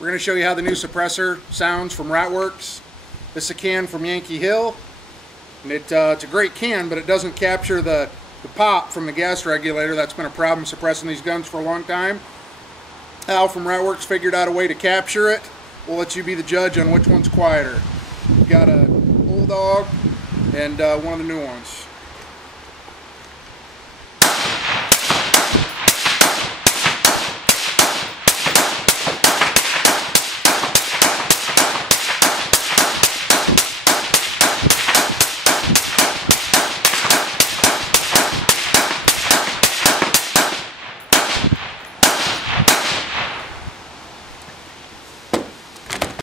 We're going to show you how the new suppressor sounds from Worx. This is a can from Yankee Hill, and it's a great can, but it doesn't capture the pop from the gas regulator. That's been a problem suppressing these guns for a long time. Al from Worx figured out a way to capture it. We'll let you be the judge on which one's quieter. We've got a old dog and one of the new ones.